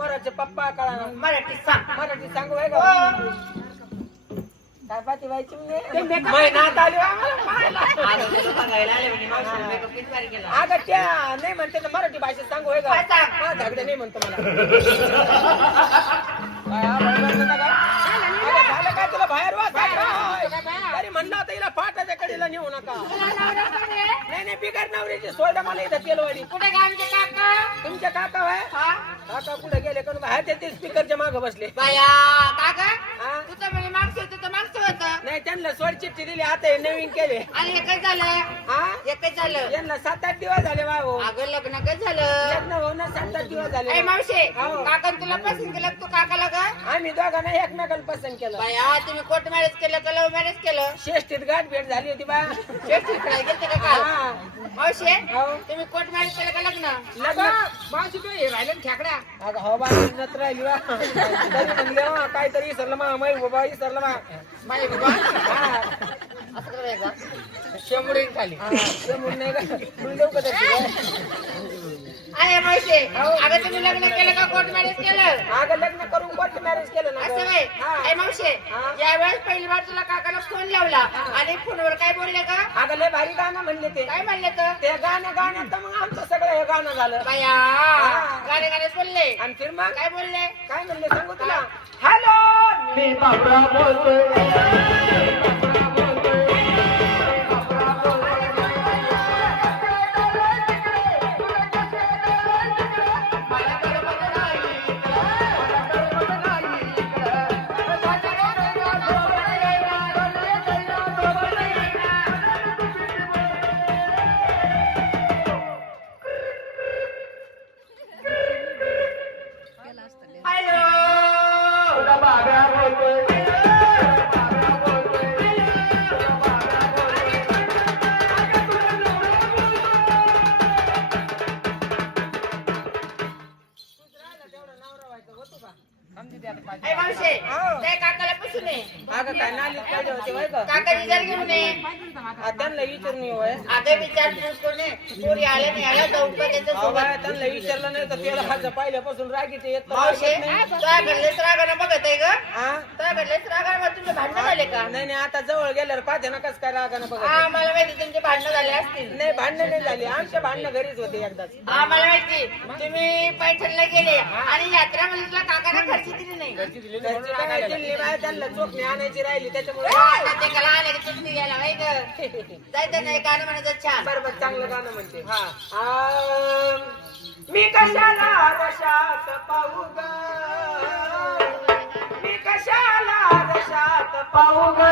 पोराचे पप्पा कळा मराठी सांग. मराठी सांगू आहे का हो. काय पाठी व्हायची ते म्हणजे makeup- महिन्यात आली हो आम्हाला पाहायला. आता तुला सांगायला आले म्हणजे मावशीने makeup किती भारी केला. अगं त्या नाही म्हणते तर मराठी भाषेत सांगू आहे का काय सांग? हा, झगडे नाही म्हणतो मला काय हा, बरोबर होतं का? अगं, झालं काय तुला बाहेर वास तरी म्हणलं होतं हिला पाटाच्या कडेला नेऊ नका नाही नाही बिगर नवरीची सोयडा मला इथं केलं वाली कुठे काय आमचे काका? तुमच्या काका वय हा? काका कुठे गेले करून बाहेर ते स्पीकरच्या मागे बसले बाया काका हा? तू तर म्हणे मागचं होतं तर मागचं होतं नाही त्यांना सोड चिठ्ठी दिली आता हे नवीन केले आणि हे काय झालं हा हे काय झालं यांना 7-8 दिवस झाले बाबू अगं लग्न काय झालं लग्न होऊन 7-8 दिवस ए झाले मावशे हो. काका तुला पसंत केलं तू काकाला का आम्ही दोघांना एकमेकाला पसंत केलं बाया तुम्ही कोर्ट मॅरेज केलं का लव्ह मॅरेज केलं शेष्टीत गाठ भेट झाली होती बा काय गेलते का काल हा. मावशे हो. तुम्ही कोर्ट मॅरेज केलं का लग्न लग्न मावशी तू हे राहिले खेकड्या अगं हो बा नत राहिली बा तरी म्हणले हो, काहीतरी विसरलं मा माई बाबा विसरलं मा माई बाबा हा. असं करायचं शेंबुडी खाली हा, ते म्हणून नाही का म्हणून देऊ का त्याची? अरे मावशे अगं तुम्ही लग्न केलं का कोर्ट मॅरेज केलं अगं लग्न करून कोर्ट मॅरेज केलं ना असं गं. काय हा. ए मावशे हा. यावेळेस पहिली बार तुला काकाला फोन लावला आणि फोनवर काय बोलले का अगं लय भारी गाणं म्हणले ते काय म्हणले तर ते गाण्यात मग आमचं सगळं हे गाणं झालं बाया गाणे गाणेच बोलले आणि फिर मग काय बोलले काय म्हणले सांगू तुला हॅलो मी बाबरा बोलतोय हॅलो बाबरा बोलतोय ए मावशे त्या काकाला पुसून ये अगं काय नालीत पाहिजे होते वय का काकाची जर घेऊन ये त्यांना विचारून येऊ होय. अगं विचारपूस कोणी पोरी आल्या नाही आल्या जाऊ का त्याच्या अहो सोबत बाया, त्यांना विचारलं नाही तर त्याला हात पाहिल्यापासून रागीत येत तर मावशे रागत नाही. तुझ्या घडलेच रागानं बघत आहे ग हा? तुझ्या घडलेच रागानं तुमचे भांडणं झाले का नाही नाही आता जवळ गेल्यावर पाहते ना कस काय रागानं बघा हा मला माहिती तुमचे भांडणं झाले असतील नाही भांडणं नाही झाली आमच्या भांडणं घरीच होते एकदाच हा मला माहिती तुम्ही पैठणला गेले आणि यात्रा म्हणजे तुला काकाने खर्ची दिली नाही त्याची काय दिल्ली बाया त्यांना चोखणी आणायची राहिली त्याच्यामुळे आता ते कला आले की चटणी घ्यायला माहिती जायचं नाही गाणं म्हणायचं छान बरोबर चांगलं गाणं म्हणते मी कशाला रशात पाहू ग मी कशाला रशात पाहू ग